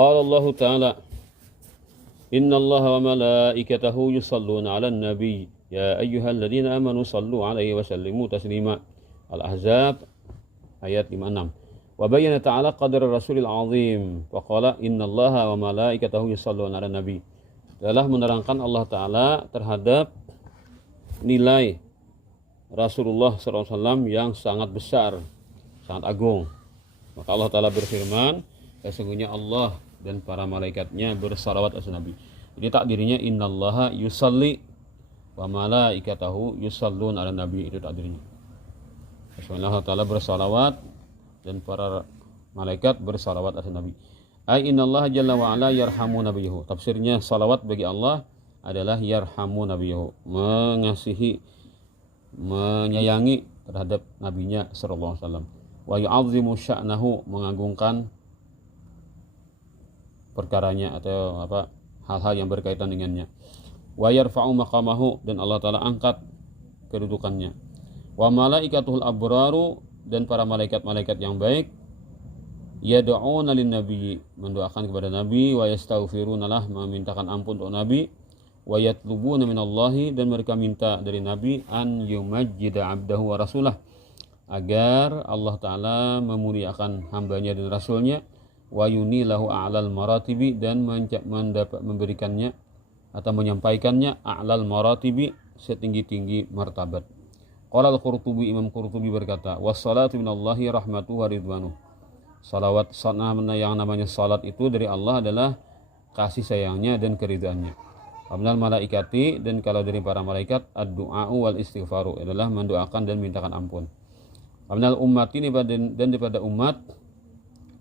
Qala Allah Ta'ala, Inna Allah wa malaikatahu yusalluna ala nabi ya ayyuhalladzina amanu sallu alaihi wa sallimu taslima. Al-Ahzab ayat 56. Wa bayyana ta'ala qadar rasulil azim wa qala inna Allah wa malaikatahu yusalluna ala nabi. Telah menerangkan Allah Ta'ala terhadap nilai Rasulullah SAW yang sangat besar, sangat agung. Maka Allah Ta'ala berfirman, sesungguhnya Allah dan para malaikatnya bersalawat atas Nabi. Jadi takdirnya innallaha yusalli wa malaikatahu yusallun ala nabi, itu takdirnya. Sesungguhnya Allah Ta'ala bersalawat dan para malaikat bersalawat atas Nabi. Ai innallaha jalla wa ala yarhamu nabiyahu. Tafsirnya salawat bagi Allah adalah yarhamu nabiyahu, mengasihi, menyayangi terhadap nabinya sallallahu alaihi wasallam. Wa yu'azzimu sya'nahu, mengagungkan perkaranya atau hal-hal yang berkaitan dengannya. Wa yarfa'u maqamahu, dan Allah Ta'ala angkat kedudukannya. Wa malaikatul abraru, dan para malaikat-malaikat yang baik yad'una lin nabi, mendoakan kepada nabi, wa yastaghfiruna lah, memintakan ampun untuk nabi, wa yatlubuna minallahi, dan mereka minta dari nabi an yumajjida 'abdahu wa rasulah, agar Allah Ta'ala memuliakan hambanya dan rasulnya, wa yunilahu a'lal maratibi, dan memberikannya atau menyampaikannya a'lal maratibi, setinggi-tinggi martabat. Qala al-Qurtubi, Imam Qurtubi berkata, wassalatu minallahi rahmatuhu wa ridwanuh. Salawat, yang namanya salat itu dari Allah adalah kasih sayangnya dan keridhaannya. Aminal malaikati, dan kalau dari para malaikat ad-du'a'u wal istighfaru, adalah mendoakan dan mintakan ampun. Aminal ummati, dan daripada umat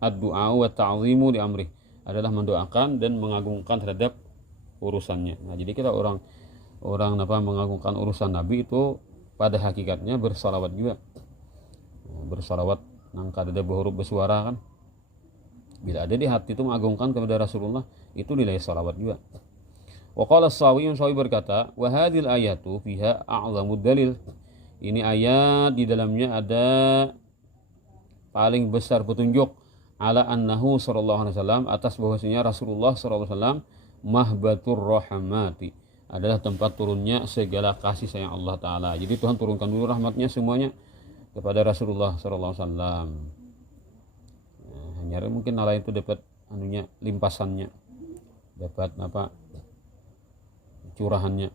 ad-du'a'u wa ta'zimu li amrih, adalah mendoakan dan mengagungkan terhadap urusannya. Nah, jadi kita orang mengagungkan urusan Nabi itu pada hakikatnya bersalawat juga. Bersalawat nangka ada huruf bersuara kan. Bila ada di hati itu mengagungkan kepada Rasulullah, itu nilai salawat juga. Wa qala as-Sawi berkata, wa hadhil ayatu fiha a'zamud dalil. Ini ayat di dalamnya ada paling besar petunjuk ala annahu sallallahu alaihi wasallam, atas bahwasanya Rasulullah sallallahu alaihi wasallam mahbatur rahmati, adalah tempat turunnya segala kasih sayang Allah Ta'ala. Jadi Tuhan turunkan dulu rahmatnya semuanya kepada Rasulullah sallallahu alaihi wasallam. Hanya mungkin hal lain itu dapat limpasannya, dapat curahannya.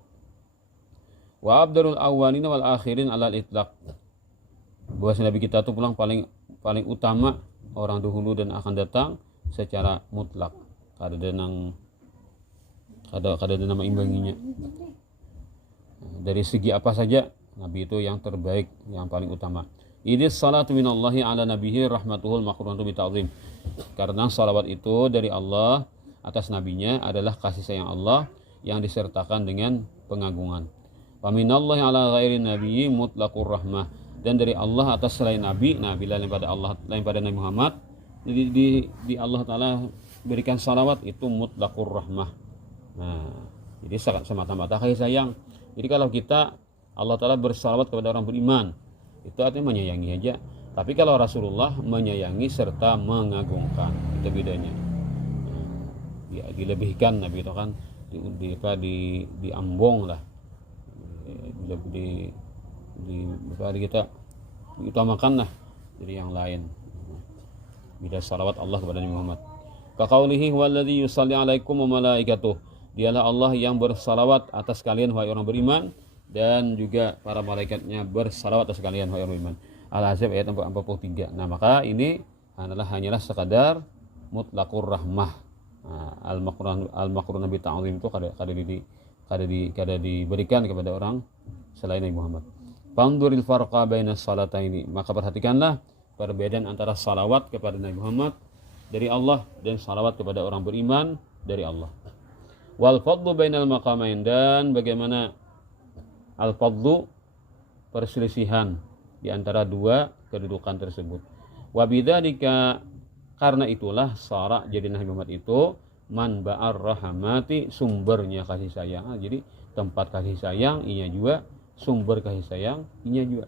Wa abdarul awwalina wal akhirin alal itlaq. Bahwa Nabi kita itu pulang paling utama orang dahulu dan akan datang secara mutlak. Kada ada nama imbanginya. Dari segi apa saja Nabi itu yang terbaik, yang paling utama. Ini salatu minallahi ala nabihi rahmatuhul makrunatu bita'zim. Karena salawat itu dari Allah atas nabinya adalah kasih sayang Allah yang disertakan dengan pengagungan. Wa minallahi ala ghairi nabiyyi mutlaqur rahmah, dan dari Allah atas selain nabi, bila lain pada Nabi Muhammad, di Allah Ta'ala berikan salawat itu mutlaqur rahmah. Nah, jadi semata-mata kasih sayang. Jadi kalau kita, Allah Ta'ala bersalawat kepada orang beriman, itu artinya menyayangi aja. Tapi kalau Rasulullah menyayangi serta mengagungkan, itu bedanya. Ya, dilebihkan Nabi itu kan, diambong lah, kita diutamakan lah dari yang lain. Bila salawat Allah kepada Nabi Muhammad. Kaqaulihi huwallazi yusalli alaikum wa malaikatuh. Dialah Allah yang bersalawat atas kalian wahai orang beriman, dan juga para malaikatnya bersalawat atas kalian wahai orang beriman. Al-Ahzab ayat 43. Nah, maka ini hanyalah sekadar mutlaqur rahmah. Al-makrun nabi ta'zim itu kada diberikan kepada orang selain Nabi Muhammad. Fanduril farqa bainas salataini, maka perhatikanlah perbedaan antara salawat kepada Nabi Muhammad dari Allah dan salawat kepada orang beriman dari Allah. Wal fadlu bainal maqamain, dan bagaimana al fadlu, perselisihan di antara dua kedudukan tersebut. Wa bidzalika, karena itulah sara, jadi Nabi Muhammad itu manba'ar rahmati, sumbernya kasih sayang. Jadi tempat kasih sayang inya juga, sumber kasih sayang inya juga.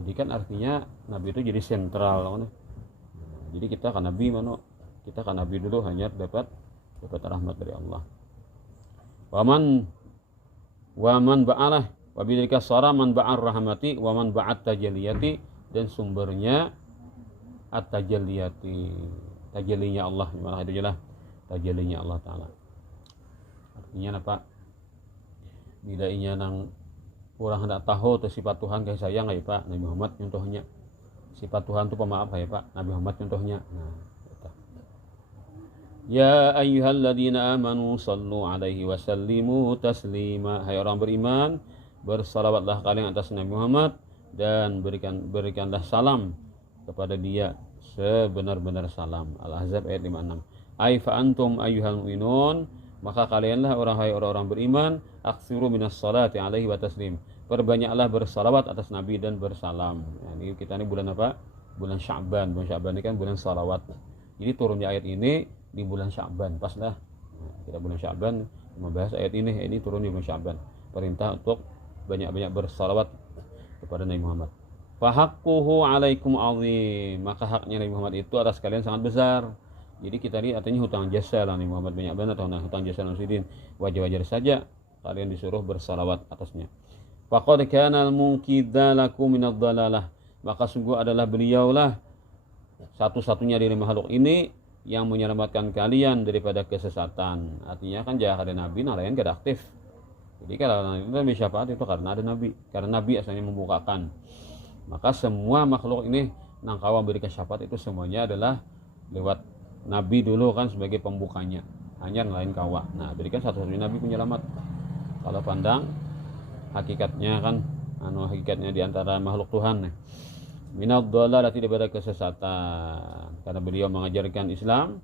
Jadi kan artinya Nabi itu jadi sentral. Jadi kita kan Nabi Kita kan Nabi dulu hanya dapat rahmat dari Allah. Waman ba'alah wabilika sara man ba'ar rahmati waman ba'at tajalliyati, dan sumbernya at-tajalliyati, tajallinya Allah, gimana itu jelas tajallinya Allah taala. Artinya apa? Bila inya nang kurang hendak tahu tu sifat Tuhan kasih sayang ya Pak, Nabi Muhammad contohnya. Sifat Tuhan tu pemaaf ya Pak, Nabi Muhammad contohnya. Nah, itu. Ya ayyuhalladzina amanu sallu alaihi wa sallimu taslima. Hai orang beriman, bersalawatlah kalian atas Nabi Muhammad dan berikanlah salam kepada dia sebenar-benar salam. Al-Ahzab ayat 56. Ai fa antum ayyuhal mu'minun, maka kalianlah orang-orang beriman, aksiru minas salati alaihi wa taslim. Perbanyaklah bersalawat atas Nabi dan bersalam. Nah, ini kita ini bulan apa? Bulan Sya'ban. Bulan Sya'ban ini kan bulan salawat. Jadi turunnya ayat ini di bulan Sya'ban, pas lah. Nah, kita bulan Sya'ban membahas ayat ini turun di bulan Sya'ban. Perintah untuk banyak-banyak bersalawat kepada Nabi Muhammad. Fahaqquhu alaikum azim, maka haknya Nabi Muhammad itu atas kalian sangat besar. Jadi kita ini artinya hutang jasa lah Nabi Muhammad banyak banget, atau hutang jasa Rasulullah. Wajar-wajar saja kalian disuruh bersalawat atasnya. Faqad kana al-munqidha lakum minadh dhalalah, maka sungguh adalah beliaulah satu-satunya dari makhluk ini yang menyelamatkan kalian daripada kesesatan. Artinya kan jangan ada nabi, nah lain kada aktif. Jadi kalau Nabi syafaat itu karena ada Nabi, karena Nabi asalnya membukakan. Maka semua makhluk ini nang kawa berikan syafaat itu semuanya adalah lewat Nabi dulu kan sebagai pembukanya. Hanya lain kawa. Nah, berikan satu-satunya Nabi penyelamat. Kalau pandang hakikatnya kan hakikatnya di antara makhluk Tuhan. Minadh dhalalati, daripada kesesatan. Karena beliau mengajarkan Islam,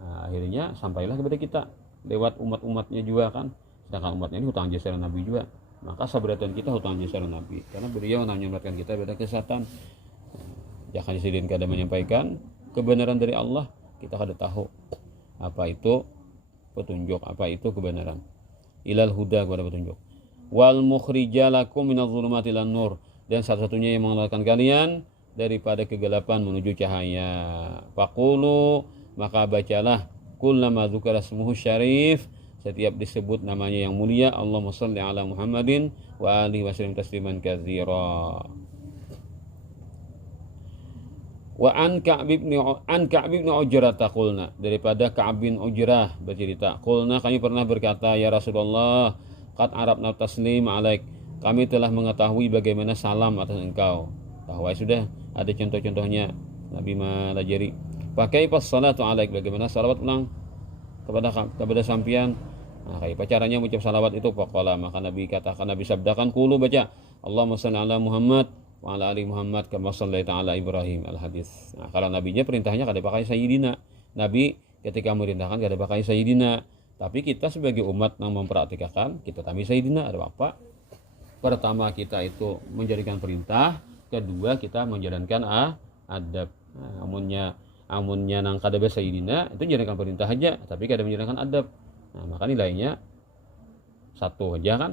akhirnya sampailah kepada kita lewat umat-umatnya juga kan. Sedangkan umatnya ini hutang jasa Nabi juga, maka sabratan kita hutang jasa Nabi, karena beliau menyelamatkan kita dari kesesatan. Jangan disidin kada menyampaikan kebenaran dari Allah, kita kada tahu apa itu petunjuk, apa itu kebenaran. Ilal huda, kepada petunjuk. Wal mukhrijalakum minadh dhulumati ilan nur, dan satu-satunya yang mengeluarkan kalian daripada kegelapan menuju cahaya. Faqulu, maka bacalah kullama dzukira ismuhu syarif, setiap disebut namanya yang mulia, Allahumma shalli ala Muhammadin wa alihi wa sallim tasliman katsira. Wa an Ka'b bin Ujrah qulna, daripada Ka'b bin Ujrah bercerita, qulna, kami pernah berkata, ya Rasulullah, qad arabna taslim alaik, kami telah mengetahui bagaimana salam atas engkau. Bahwa sudah ada contoh-contohnya Nabi melajari. Pakai pas salatu alaik, bagaimana salawat ulang kepada sampian. Nah, kayak caranya mengucap salawat itu. Faqala, maka Nabi katakan, Nabi sabdakan, qulu, baca Allahumma shalli ala Muhammad wa ala ali Muhammad kama shallaita ala Ibrahim. Al-hadis. Nah, kalau nabinya perintahnya kada pakai sayyidina. Nabi ketika merintahkan kada pakai sayyidina. Tapi kita sebagai umat yang mempraktikkan, kita tambahi sayyidina. Ada apa? Pertama, kita itu menjadikan perintah. Kedua, kita menjalankan adab. Nah, amunnya nang kada sayyidina itu menjalankan perintah aja, tapi kada menjalankan adab. Nah, maka nilainya satu aja kan.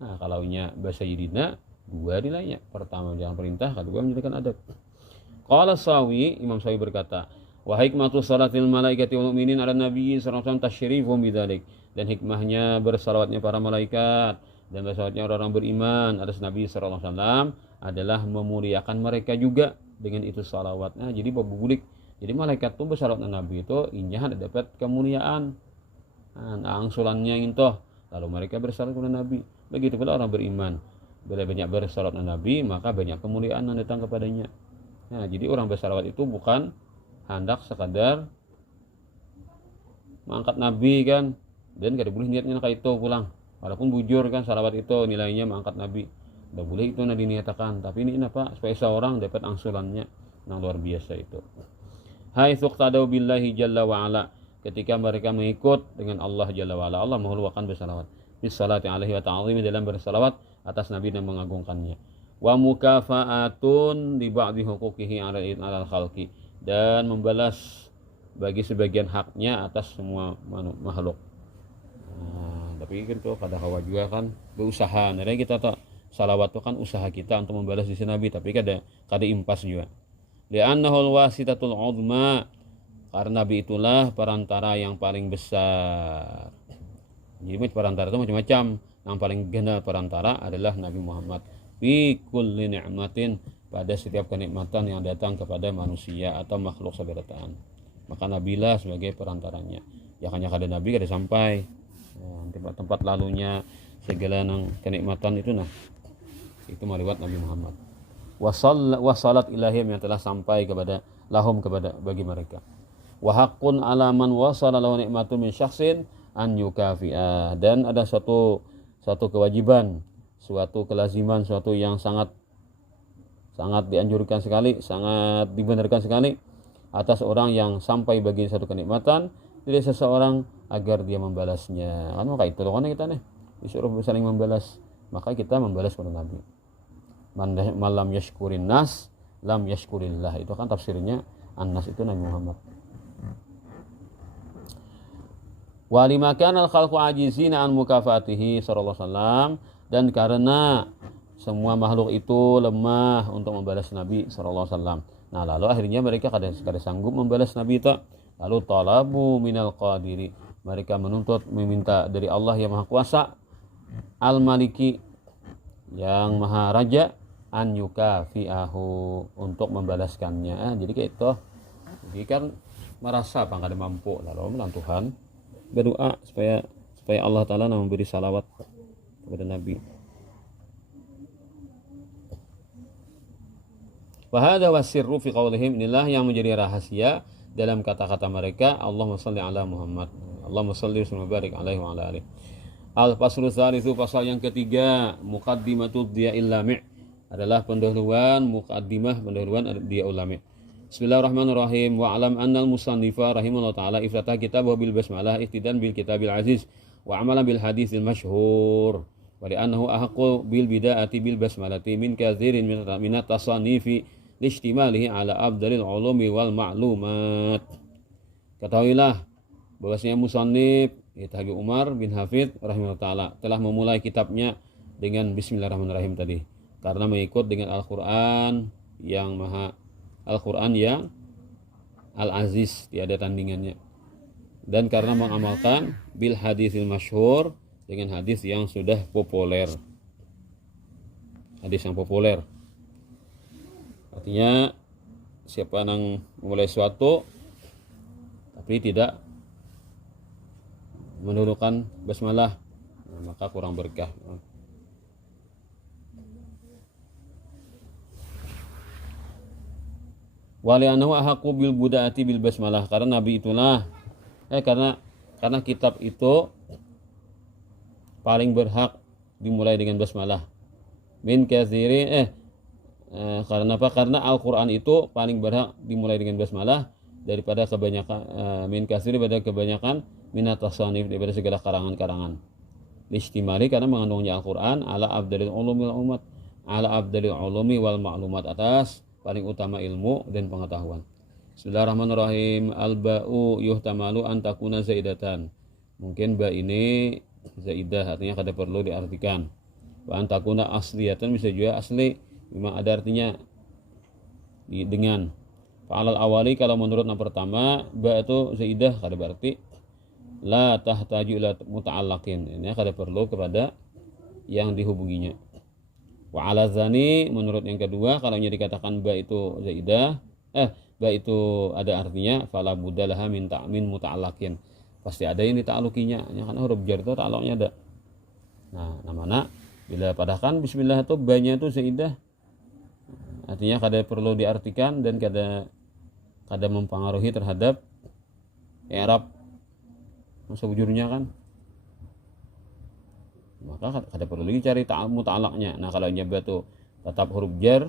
Nah, kalau nya sayyidina, dua nilainya. Pertama menjalankan perintah, kedua menjalankan adab. Qala Sawi, Imam Sawi berkata, wa hikmatu salatil malaikati wal mu'minin ala nabi sallallahu alaihi wasallam tasyrifum bidzalik, dan hikmahnya bersalawatnya para malaikat dan bersalawatnya orang-orang beriman atas Nabi sallallahu alaihi wasallam adalah memuliakan mereka juga dengan itu salawat. Nah, jadi babugulik. Jadi malaikat tuh bersalawat Nabi itu inya ada dapat kemuliaan. Nah, angsulannya itu. Lalu mereka bersalawat kepada Nabi. Begitu pula orang beriman. Bila banyak bersalawat Nabi, maka banyak kemuliaan yang datang kepadanya. Nah, jadi orang bersalawat itu bukan hendak sekadar mengangkat Nabi kan, dan kada boleh niatnya kayak itu pulang. Walaupun bujur kan salawat itu nilainya mengangkat Nabi. Tidak boleh itu diniatakan. Tapi ini apa? Supaya seorang dapat angsulannya yang luar biasa itu. Hai suqtadau billahi jalla wa ala, ketika mereka mengikut dengan Allah jalla wa ala. Allah mengeluarkan bersalawat bis salati alaihi wa ta'zimi, dalam bersalawat atas Nabi dan mengagungkannya. Wa mukafaatun di ba'di huquqihi 'alal khalqi, dan membalas bagi sebagian haknya atas semua makhluk. Nah, tapi kan tuh kada hawa juga kan berusaha. Nah, kita tahu salawat itu kan usaha kita untuk membalas di Nabi, tapi kada impas juga. Li'annahu al-wasitatul 'uzma, karena Nabi itulah perantara yang paling besar. Jadi perantara itu macam-macam. Yang paling general perantara adalah Nabi Muhammad. Fi kulli ni'matin, pada setiap kenikmatan yang datang kepada manusia atau makhluk sabarataan. Maka Nabilah sebagai perantaranya. Ya hanya kada Nabi kada sampai. Tempat-tempat lalunya segala kenikmatan itu itu melewat Nabi Muhammad. Wasalat ilahim, yang telah sampai kepada lahum, kepada bagi mereka. Wa haqqun ala man wasala lahu nikmatun min syakhsin an yukafi'ah, dan ada suatu kewajiban, suatu kelaziman, suatu yang sangat dianjurkan sekali, sangat dibenarkan sekali atas orang yang sampai bagi satu kenikmatan dari seseorang agar dia membalasnya. Kan maka itu kan kita disuruh saling membalas, maka kita membalas pada Nabi. Malam yashkurin nas lam yashkurillah, itu kan tafsirnya an-nas itu Nabi Muhammad. Wa lima kana al-khalqu ajizina an mukafatihi sallallahu alaihi wasallam, dan karena semua makhluk itu lemah untuk membalas Nabi sallallahu alaihi wasallam. Nah, lalu akhirnya mereka kada sanggup membalas Nabi itu. Lalu talabu minal qadiri, mereka meminta dari Allah yang Maha Kuasa, al-Maliki, yang Maha Raja, an yukafi'ahu, untuk membalaskannya. Jadi kayak itu. Jadi kan merasa kada mampu, lalu melang Tuhan berdoa supaya Allah Ta'ala memberi salawat kepada Nabi. Wahada wasirru fi qaulihim, inilah yang menjadi rahasia dalam kata-kata mereka, Allahumma shalli ala Muhammad, Allahumma shalli wa barik alaihi wa ala alihi. Al-faslu tsalitsu, pasal yang ketiga, muqaddimatud diya'il lami', adalah pendahuluan diya'ul lami'. Bismillahirrahmanirrahim. Wa alam annal musannifa rahimahullah ta'ala iftatah kitabahu bil basmalah ihtidan bil kitabil aziz wa amalan bil haditsil masyhur wa li'annahu ahaqqu bil bida'ati bil basmalati min katsirin min at-tasanifi lishtimalihi ala afdalil ulumi wal ma'lumat. Ketahuilah bahwasanya musannif yaitu Habib Umar bin Hafidh rahimahullah ta'ala telah memulai kitabnya dengan bismillahirrahmanirrahim tadi, karena mengikut dengan Al-Qur'an yang Al-Aziz, tiada tandingannya, dan karena mengamalkan bil haditsil masyhur, dengan hadis yang sudah populer. Hadis yang populer artinya siapa yang memulai suatu tapi tidak mendahulukan basmalah, maka kurang berkah. Wali anahu ahaqqu bil budaati bil basmalah, karena Nabi itulah karena kitab itu paling berhak dimulai dengan basmalah. Min katsirin karena apa? Karena Al-Qur'an itu paling berhak dimulai dengan basmalah daripada kebanyakan min katsiri, pada kebanyakan minat tasanif, daripada segala karangan-karangan. Listimali, karena mengandungnya Al-Qur'an ala afdalil ulumi wal umat, ala afdalil ulumi wal ma'lumat, atas paling utama ilmu dan pengetahuan. Bismillahirrahmanirrahim. Al-ba'u yuhtamalu an takuna zaidatan. Mungkin ba ini zaidah, artinya kada perlu diartikan. Wa an takuna asliyatan, bisa juga asli, memang ada artinya dengan. Fa'alal awali, kalau menurut yang pertama, ba itu zaidah kada berarti la tahtaju ila muta'allaqin, ini kada perlu kepada yang dihubunginya. Wa ala zani, menurut yang kedua, kalau dikatakan ba itu zaidah, ba itu ada artinya, fala budalaha min ta'min muta'allaqin, pasti ada yang dita'allukinya, karena huruf jar itu ta'alluqnya ada. Nah, namanya bila padahkan bismillah itu ba-nya itu zaidah, artinya kada perlu diartikan dan kada mempengaruhi terhadap i'rab sebujurnya kan. Maka kada perlu lagi cari muta'allaqnya. Nah, kalau nyaba itu tetap huruf jar,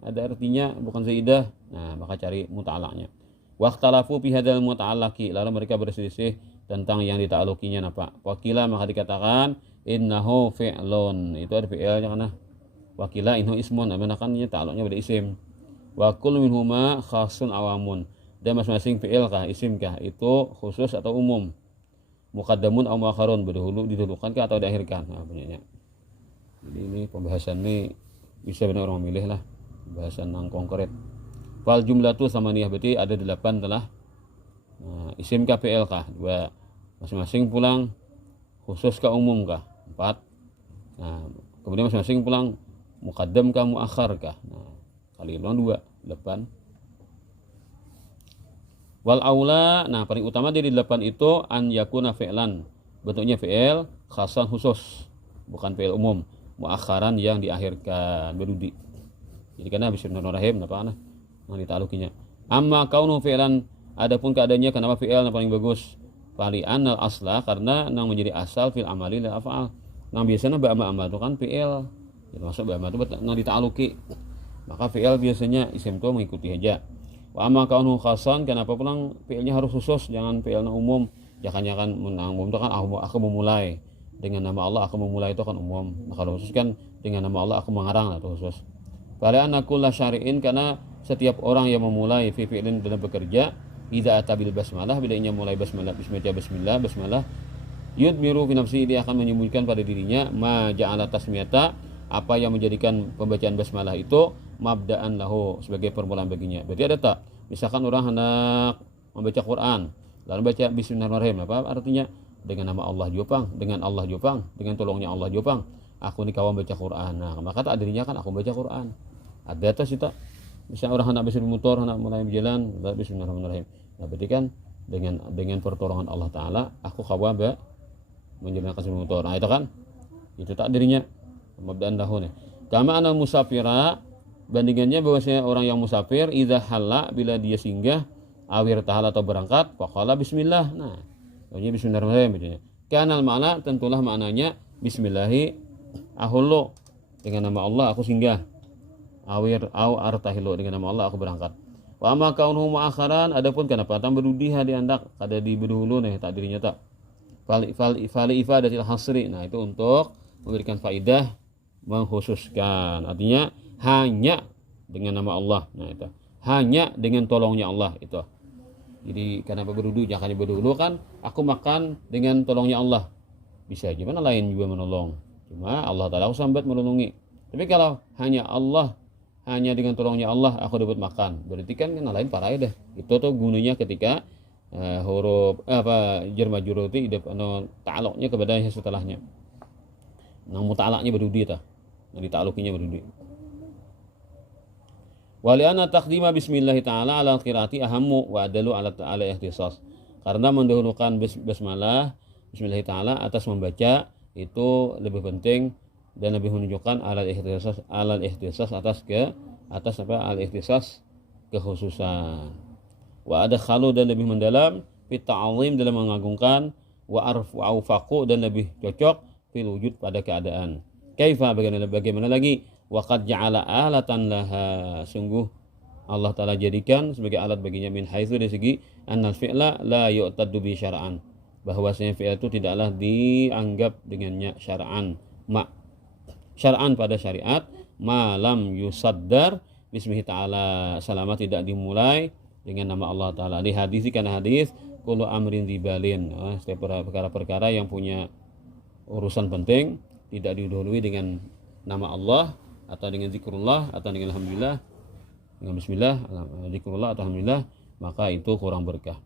ada artinya bukan zaidah, nah maka cari muta'allaqnya. Waqtalafu fi hadzal muta'allaqi, lalu mereka berselisih tentang yang dita'alluqinya napa. Wakila, maka dikatakan innahu fi'lun, itu ada fi'ilnya karena wakila innahu ismun, kan ta'alluqnya pada isim. Wa kullu minhuma khasun awamun, dan masing-masing fi'il kah isim kah itu khusus atau umum. Muqaddamun aw muakharun, didahulukan kah atau diakhirkan. Nah, punyanya. Jadi ini pembahasan ini bisa benar orang memilih lah, pembahasan yang konkret. Fal jumlatu samaniyah, berarti ada 8 telah Nah, isim kah fi'il kah? 2. Masing-masing pulang khusus kah umum kah? 4. Nah, kemudian masing-masing pulang muqaddam kah muakhar kah? Nah, kali ulang 2, 8. Wal aula, nah paling utama dari 8 itu an yakuna fi'lan. Bentuknya fi'il khasan khusus, bukan fi'il umum. Muakharan yang diakhirkan berudi. Jadi karena bismillahirrahmanirrahim apa ana yang ditalukinya. Amma kaunu fi'lan, adapun keadaannya kenapa fi'il yang paling bagus? Fali anal asla, karena nang menjadi asal fil amali la af'al. Nang biasanya ba amal itu kan fi'il. Jadi maksud ba amal itu nang ditaluki. Maka fi'il biasanya isim itu mengikuti aja. Wa amma kaunu khasan, kenapa pulang fi'ilnya harus khusus, jangan fi'il umum. Jangan menang umum itu kan aku memulai dengan nama Allah, aku memulai itu kan umum. Nah, kalau khusus kan dengan nama Allah aku mengarang atau khusus. Pada anakulla syari'in, karena setiap orang yang memulai fi fi'lin dalam bekerja, idza atabil basmalah, bila ia mulai basmalah, basmalah, yudmiru fi nafsi, dia akan menyembunyikan pada dirinya ma ja'ala tasmiyata, apa yang menjadikan pembacaan basmalah itu mabda'an lahu, sebagai permulaan baginya. Berarti ada tak? Misalkan orang hendak membaca Quran, lalu baca bismillahirrahmanirrahim, apa artinya? Dengan nama Allah jopang, dengan Allah jopang, dengan tolongnya Allah jopang, aku ni kawan baca Quran. Nah, maka tak dirinya kan aku baca Quran. Ada atas itu. Misalnya orang hendak berjalan motor, hendak mulai berjalan, bismillahirrahmanirrahim. Nah, berarti kan dengan pertolongan Allah Taala, aku kawan menjalankan sepeda motor. Nah, itu kan itu tak dirinya mabda'an lahu nih. Kama anal musafira, bandingannya bahwasanya orang yang musafir idza halla, bila dia singgah, awir tahala atau berangkat, faqala bismillah. Nah, ini bismillahirrahmanirrahim bedanya. Kanal makna, tentulah maknanya bismillahi ahullu, dengan nama Allah aku singgah. Awir au artahilu, dengan nama Allah aku berangkat. Wa amma kaunuhu muakharan, adapun kenapa tam berudiha diandak kada di berdahulu nih tak dirinya tak. Fali ifadatil hasri. Nah, itu untuk memberikan faidah mengkhususkan. Artinya hanya dengan nama Allah. Nah, itu. Hanya dengan tolongnya Allah itu. Jadi kenapa berdudu? Jangan berdulu kan aku makan dengan tolongnya Allah. Bisa gimana lain juga menolong. Cuma Allah Ta'ala sambat menolongi. Tapi kalau hanya Allah, hanya dengan tolongnya Allah aku dapat makan, berarti kan yang lain parah deh. Itu tuh gunanya ketika huruf jar majrur itu ta'alluqnya kepada yang setelahnya. Nang muta'alaqnya berdudi tah. Nang dita'alluqinya berdudi. Waliana taqdima bismillah ta'ala ala qiraati ahammu wa adalu ala ihtisas. Karena mendahulukan basmalah bismillah ta'ala atas membaca itu lebih penting dan lebih menunjukkan al ihtisas atas al ihtisas kekhususan. Wa ada khalu, dan lebih mendalam, fi ta'zim dalam mengagungkan, wa arfu faqu, dan lebih cocok fil wujud pada keadaan. Kaifa, bagaimana lagi? Wa qad ja'ala alatan laha, sungguh Allah Ta'ala jadikan sebagai alat baginya min haitsu, dari segi annal fi'la la yu'taddu bi syar'an, bahwasanya fi'il itu tidaklah dianggap dengannya syar'an, syar'an pada syariat, malam yusaddar bismihi ta'ala, selama tidak dimulai dengan nama Allah Ta'ala. Di hadis, karena hadis kullu amrin dibalin, setiap perkara-perkara yang punya urusan penting tidak didahului dengan nama Allah atau dengan zikrullah atau dengan alhamdulillah, dengan bismillah, zikrullah atau alhamdulillah, maka itu kurang berkah.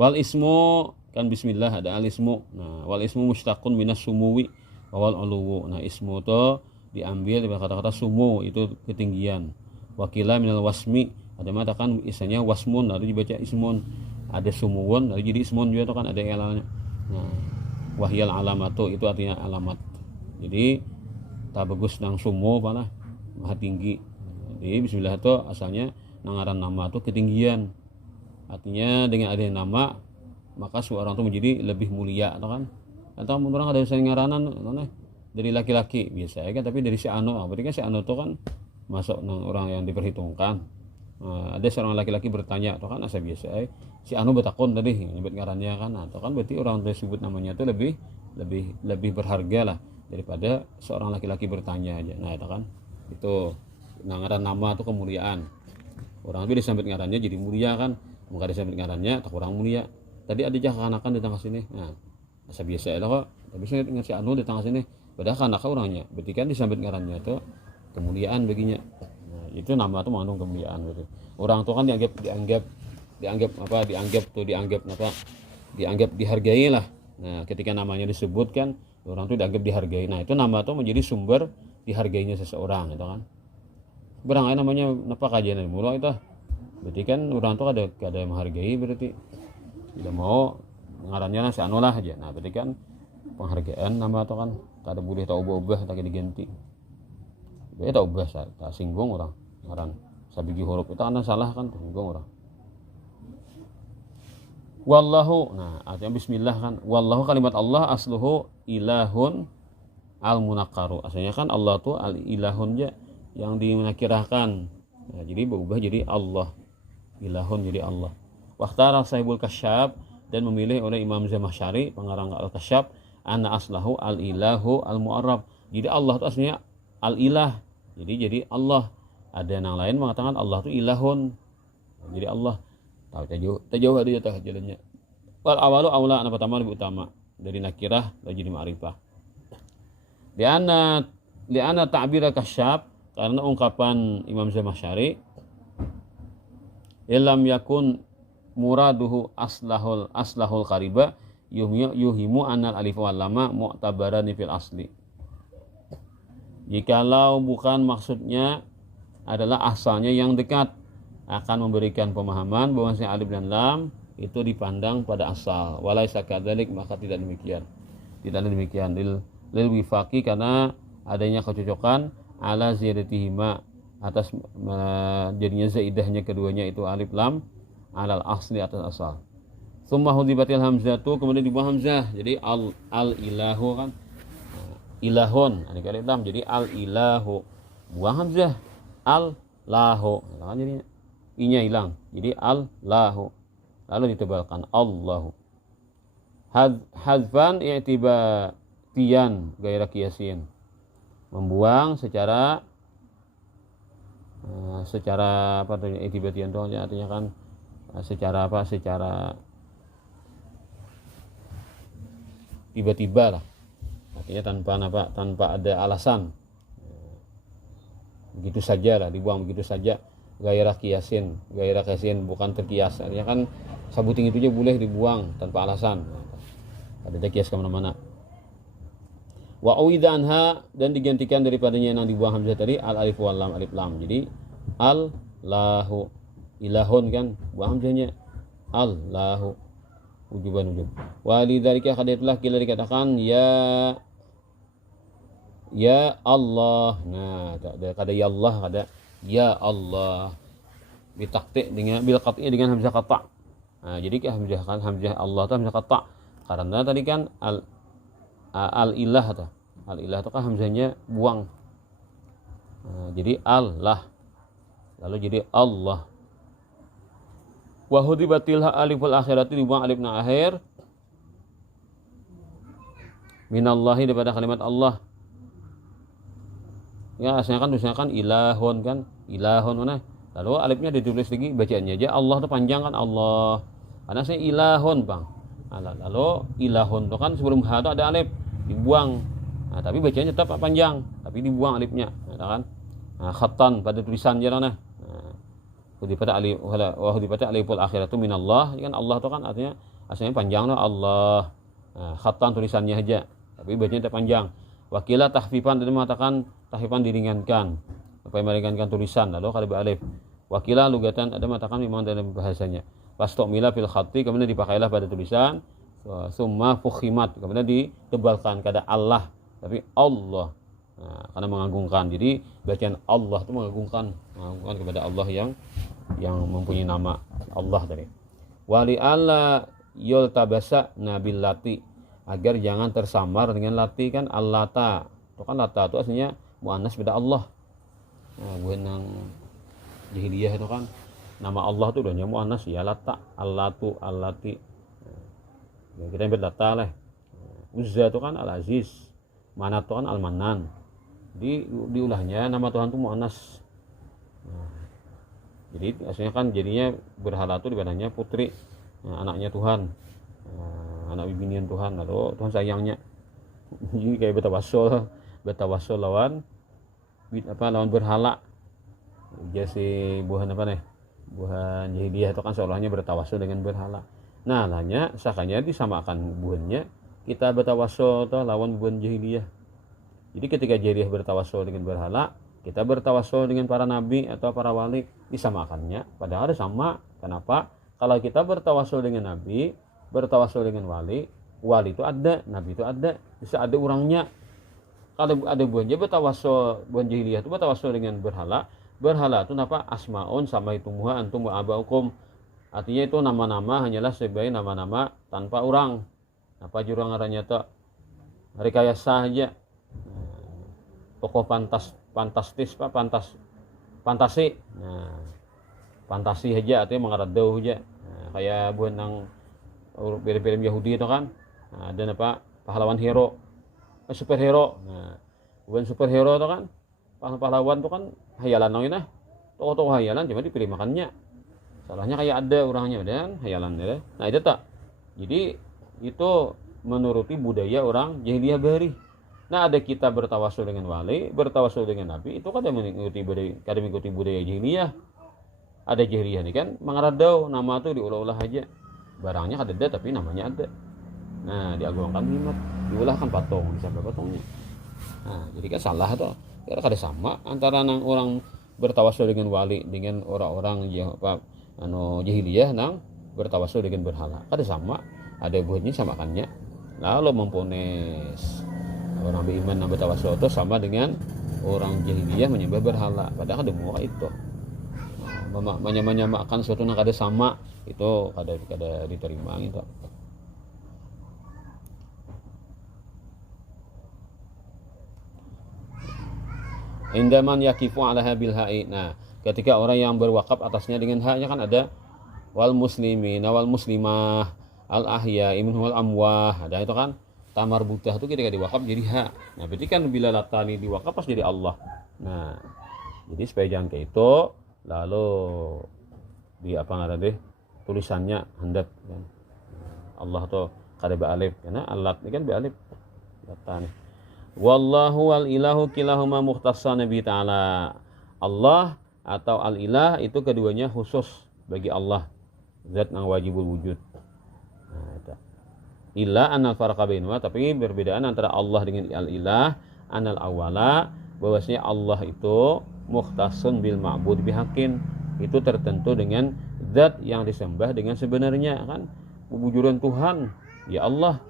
Wal ismu, kan bismillah ada al ismu. Nah, wal ismu mushtaqun minas sumuwi wal uluwu. Nah, ismu itu diambil dari kata-kata sumu, itu ketinggian. Wakila minal wasmi, ada mengatakan isanya wasmun, lalu dibaca ismun. Ada sumuwun, lalu jadi ismun juga, itu kan ada elalnya. Nah, wahyal alamatu, itu artinya alamat. Jadi tak bagus nang sumu panah maha tinggi. Jadi bismillah itu asalnya nangaran nama itu ketinggian. Artinya dengan adanya nama maka seorang itu menjadi lebih mulia, atau kan? Atau orang ada ngaranan dari laki-laki biasa kan, tapi dari si anu, berarti kan si anu itu kan masuk nang orang yang diperhitungkan. Ada seorang laki-laki bertanya, atau kan asa biasa si anu betakon tadi nyebut ngarannya kan, atau kan berarti orang tersebut namanya itu lebih berharga lah daripada seorang laki-laki bertanya aja. Nah, itu kan itu ngaran nama itu kemuliaan. Orang itu disambut ngarannya jadi mulia kan, maka disambut ngarannya tak kurang mulia. Tadi ada jah kanakan datang ke sini. Nah, asa biasa lah kok. Tapi saya ngasih anu datang ke sini. Padahal kanak orangnya, berarti kan disambut ngarannya itu kemuliaan baginya. Nah, itu nama itu mengandung kemuliaan gitu. Orang itu kan dianggap dianggap dihargai lah. Nah, ketika namanya disebutkan orang tuh dianggap dihargai. Nah, itu nama tuh menjadi sumber dihargainya seseorang gitu kan. Barang namanya napa kajian mulu itu. Berarti kan orang tuh ada yang menghargai, berarti tidak mau ngarannya si anu lah aja. Nah, berarti kan penghargaan nama tuh kan kada boleh tak ubah-ubah tak diganti. Dia tak ubah tak singgung orang ngaran sabigi huruf itu kan salah kan singgung orang. Wallahu, nah artinya bismillah kan. Wallahu kalimat Allah asluhu ilahun al munakaru. Asalnya kan Allah tuh al ilahun aja yang dinakirahkan. Nah, jadi berubah jadi Allah. Ilahun jadi Allah. Waqtara sahibul kasyaf, dan memilih oleh Imam Zamakhsyari pengarang al-kasyaf, anna aslahu al ilahu al mu'arrab. Jadi Allah itu aslinya al ilah. Jadi Allah. Ada yang lain mengatakan Allah itu ilahun. Jadi Allah. Tahu jauh ada jatah jalannya. Wal awalu aula, anak pertama lebih utama dari nakirah lalu jadi ma'rifah. Li'anna ta'bira kasyaf, karena ungkapan Imam Zamakhsyari ilam yakun muraduhu aslahul qariba yuhimu anal alif wal lama mu'tabarani fil asli. Jikalau bukan maksudnya adalah asalnya yang dekat, akan memberikan pemahaman bahwa alif dan lam itu dipandang pada asal. Walaisa kadzalik, maka tidak demikian. Lil wifaqi, karena adanya kecocokan, ala ziyadatihima, atas jadinya zaidahnya keduanya itu alif lam, alal asli, atas asal. Tsumma hudibatil hamzatu, kemudian dibuang hamzah. Jadi al ilahu kan ilahun, ada alif lam, jadi al ilahu. Buang hamzah, al lahu. Kan jadinya inya hilang, jadi al-lahu, lalu ditebalkan Allahu. Hazfan i'tibatiyan gaira qiyasin, membuang secara apa tuh i'tibatiyan itu artinya kan secara tiba-tiba lah, artinya tanpa ada alasan, begitu saja lah, dibuang begitu saja. Gairah kiasin bukan terkias. Artinya kan sabuting itu aja boleh dibuang tanpa alasan. Ada kias kemana-mana. Wa uida anha, dan digantikan daripadanya yang dibuang hamzah tadi al alif wal lam, alif lam. Jadi al lahu ilahun kan, buang hamzahnya al lahu ujuban. Wa lidzalika haditlah kila dikatakan ya Allah. Nah, ada ya Allah, ada ya Allah bitakti dengan bil qat'i dengan hamzah qata'. Nah, jadi hamzah Allah itu hamzah qata', karena tadi kan al ilah itu. Al ilah itu kan hamzahnya buang. Nah, jadi Allah, lalu jadi Allah. Wa hudibatil aliful akhirati, dibuang alif na akhir, minallahi, daripada kalimat Allah. Ya, asalnya kan ilahun kan, ilahun mana? Lalu alifnya ditulis lagi bacaannya aja Allah itu panjang kan, Allah. Karena saya ilahun, Bang. Lalu ilahun itu kan sebelum ha itu ada alif, dibuang. Nah, tapi bacanya tetap panjang, tapi dibuang alifnya. Nah, kan? Nah, khattan pada tulisan jalan nah. Daripada alif aliful akhiratu minallah, kan Allah itu kan artinya asalnya panjang loh, Allah. Nah, khattan tulisannya aja, tapi bacanya tetap panjang. Wakilah tahfifan, dan mengatakan tahfifan diringankan, supaya meringankan tulisan. Lalu kalau alif. Wakilah lugatan, ada mengatakan memang dalam bahasanya. Wastomila fil khatti, kemudian dipakailah pada tulisan. Summa fukhimat, kemudian ditebalkan kada Allah, tapi Allah. Nah, karena mengagungkan. Jadi bacaan Allah itu mengagungkan kepada Allah yang mempunyai nama Allah tadi. Wali alla yultabasa nabil lati, agar jangan tersamar dengan lati kan, allata. Itu kan lata itu aslinya muannas beda Allah. Nah, bukan yang jahiliyah itu kan nama Allah itu udah muannas ya, lata, allatu, allati. Nah, kita yang berdata lah. Uzza itu kan al-aziz, Manat itu kan al-manan. Diulahnya nama Tuhan itu muannas. Nah, jadi aslinya kan jadinya berhala itu dibandangnya putri, anaknya Tuhan. Anak bibinian Tuhan, lalu Tuhan sayangnya. Jadi kayak betawassul lawan berhala. Jadi buhan apa nih? buhan jahiliyah itu kan seolahnya bertawasul dengan berhala. Nah hanya sakanya disamakan buhannya kita bertawasul atau lawan buhan jahiliyah. Jadi ketika jahiliyah bertawasul dengan berhala, kita bertawasul dengan para nabi atau para wali, disamakannya padahal sama. Kenapa? Kalau kita bertawasul dengan nabi, bertawasul dengan wali itu ada, nabi itu ada, bisa ada orangnya. Kalau ada buahnya bertawasul, buah jahiliyah itu bertawasul dengan berhala itu apa? Asmaun sama itu muha antum wa abaukum. Artinya itu nama-nama hanyalah sebagai nama-nama tanpa orang. Apa jurang ngarannya tuh? Rekayasa aja. Tokoh fantastis pak, fantasi. Nah, fantasi aja artinya mengaradau aja. Nah, kayak buah nang film-film Yahudi itu kan. Nah, ada apa? Pahlawan hero. Superhero. Nah, bukan superhero itu kan. Pahlawan itu kan hayalan nang tokoh-tokoh hayalan cuma dipilih makannya. Salahnya kayak ada orangnya dan hayalan ya. Nah, itu tak. Jadi itu menuruti budaya orang jahiliyah bari. Nah, ada kita bertawasul dengan wali, bertawasul dengan nabi, itu kan mengikuti budaya jahiliyah. Ada jahiliyah nih kan mengaradau nama tuh diulah-ulah aja. Barangnya ada tapi namanya ada. Nah, diagungkan himat, diulah kan patung, bisa patungnya. Nah, jadi kan salah tuh. Ya kada sama antara nang orang bertawasul dengan wali dengan orang-orang yang jahiliyah nang bertawasul dengan berhala. Kada sama, ada buahnya samakannya. Lalu mempones orang beriman yang bertawasul itu sama dengan orang jahiliyah menyembah berhala. Padahal ada muka itu. Menyamakan suatu yang kada sama itu kada diterima gitu. Indaman yakifu ala bil ha'i. Nah, ketika orang yang berwakaf atasnya dengan haknya kan ada wal muslimin wal muslimah al ahya minhum wal amwah. Ada itu kan tamar butah itu ketika diwakaf jadi hak. Nah, berarti kan bila latani diwakaf pas jadi Allah. Nah, jadi supaya jangan kayak itu lalu di apa ngaran deh tulisannya hendak kan. Allah tuh kada ba alif karena alat ini kan ba alif latani. Wallahu wal ilahu kilahuma mukhtassan nabi ta'ala. Allah atau al-ilah itu keduanya khusus bagi Allah, zat yang wajibul wujud. Nah, itu. Illa anal farqa bainahuma, tapi perbedaan antara Allah dengan al-ilah anal awala bahwasanya Allah itu mukhtassun bil ma'bud bihaqqin, itu tertentu dengan zat yang disembah dengan sebenarnya kan, wujudan Tuhan ya Allah.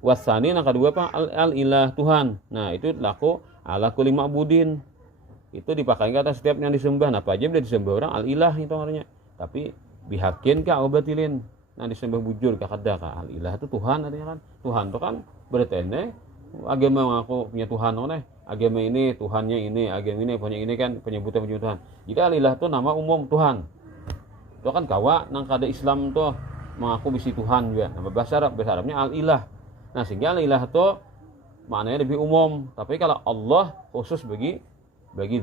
Wasani yang kedua apa? Al-ilah Tuhan. Nah, itu laku ala kulli ma'budin. Itu dipakai kata setiap yang disembah. Apa aja boleh disembah orang al-ilah itu artinya. Tapi bihakin ka batilin. Nah, disembah bujur ka kada ka al-ilah itu Tuhan artinya kan. Tuhan itu kan berarti agama mengaku punya Tuhan oleh. Agama ini Tuhannya ini, agama ini punya ini kan penyebutan Tuhan. Jadi al-ilah itu nama umum Tuhan. Itu kan kawa nang kada Islam tuh mengaku bisi Tuhan juga. Nama bahasa Arabnya al-ilah. Nah, sehingga al-ilah itu maknanya lebih umum. Tapi kalau Allah khusus bagi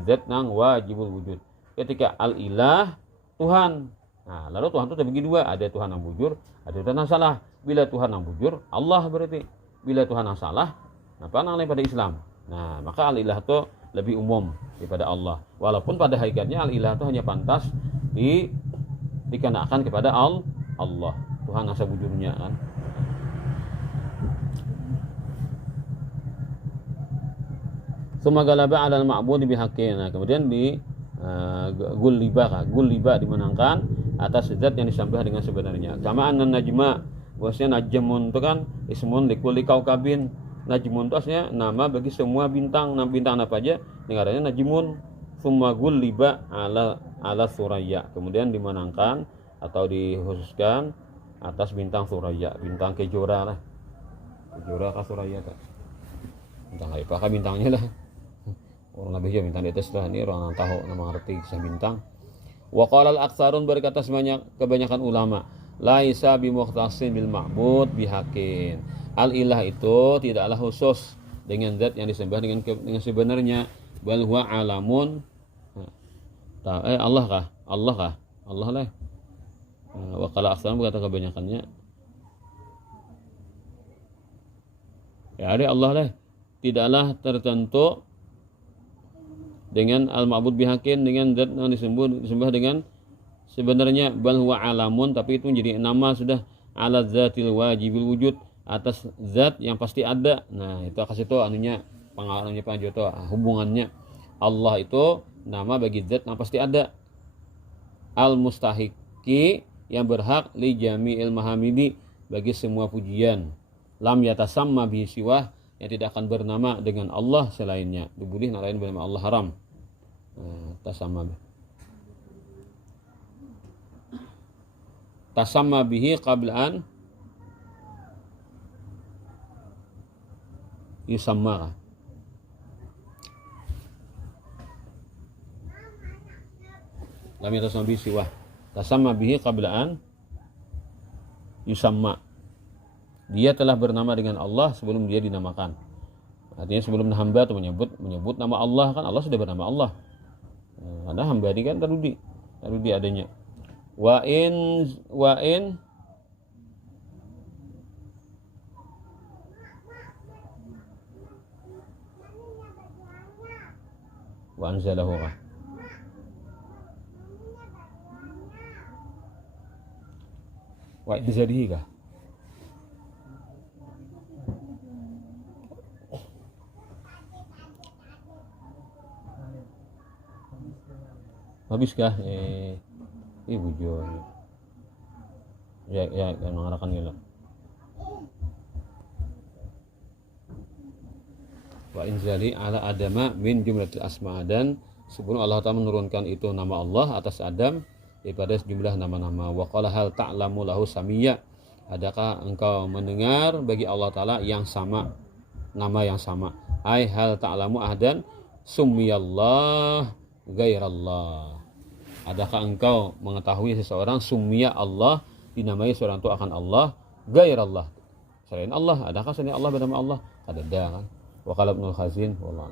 zat yang wajibul wujud. Ketika al-ilah Tuhan. Nah, lalu Tuhan itu terbagi dua. Ada Tuhan yang bujur, ada Tuhan yang salah. Bila Tuhan yang bujur, Allah berarti. Bila Tuhan yang salah, apa namanya pada Islam. Nah, maka al-ilah itu lebih umum daripada Allah. Walaupun pada hakikatnya al-ilah itu hanya pantas dikenakan kepada Allah. Tuhan yang sebujurnya kan. Sumagalaba ala al-ma'bud bihaqqin. Nah, kemudian di gulliba dimenangkan atas zat yang disembah dengan sebenarnya. Kama anna najma, bahwasanya najmun itu kan ismun likulli kaukabin. Najmun itu aslinya nama bagi semua bintang. Nah, bintang apa aja? Negaranya najmun. Summa gulliba ala suraya. Kemudian dimenangkan atau dikhususkan atas bintang suraya, bintang kejora lah. Kejora ka suraya ta. Bintang apa kah bintangnya lah. Orang lebih ya bintang di atas lah, ini orang yang tahu nama arti kisah bintang. Wa qala al-aktsarun, berkata kebanyakan ulama, laisa bi mukhtassin bil ma'bud bihaqqin. Al-ilah itu tidaklah khusus dengan zat yang disembah dengan sebenarnya, bal huwa alamun. Allah kah? Allah lah. Wa qala al-aktsarun, berkata kebanyakannya, ya ada Allah lah, tidaklah tertentu dengan al-ma'bud bihaqqin, dengan zat yang disembah dengan sebenarnya bal huwa alamun, tapi itu menjadi nama sudah ala zatil wajibil wujud, atas zat yang pasti ada. Nah itu akas itu anunya pengaruhnya Pak Joto, hubungannya Allah itu nama bagi zat yang pasti ada, al mustahiqi yang berhak li jami'il mahamidi bagi semua pujian, lam yatasamma bihi siwah yang tidak akan bernama dengan Allah selainnya. Dibulih nak lain bernama Allah haram. Tasamma bihi qabla an yusamma. Lam yatasamma bihi siwah. Tasamma bihi qabla an yusamma. Dia telah bernama dengan Allah sebelum dia dinamakan. Artinya sebelum hamba itu menyebut nama Allah, kan Allah sudah bernama Allah. Karena hamba ini kan tarudi adanya. Wa in wa anzalahu wa izadihi kah? Habis kah? Ibu Jo. Ya, mengarahkan gitu. Wa inzali ala adama min jumlatil asma, dan sebelum Allah Ta'ala menurunkan itu nama Allah atas Adam daripada sejumlah nama-nama. Wa qala hal ta'lamu lahu samiyya, adakah engkau mendengar bagi Allah Ta'ala yang sama, nama yang sama. Ai hal ta'lamu ahdan summiyallah ghairallah, adakah engkau mengetahui seseorang summiya Allah, dinamai seorang itu akan Allah, ghairallah, selain Allah, adakah selain Allah bernama Allah? Ada kan. Wa qala Ibnu Khazin wallahu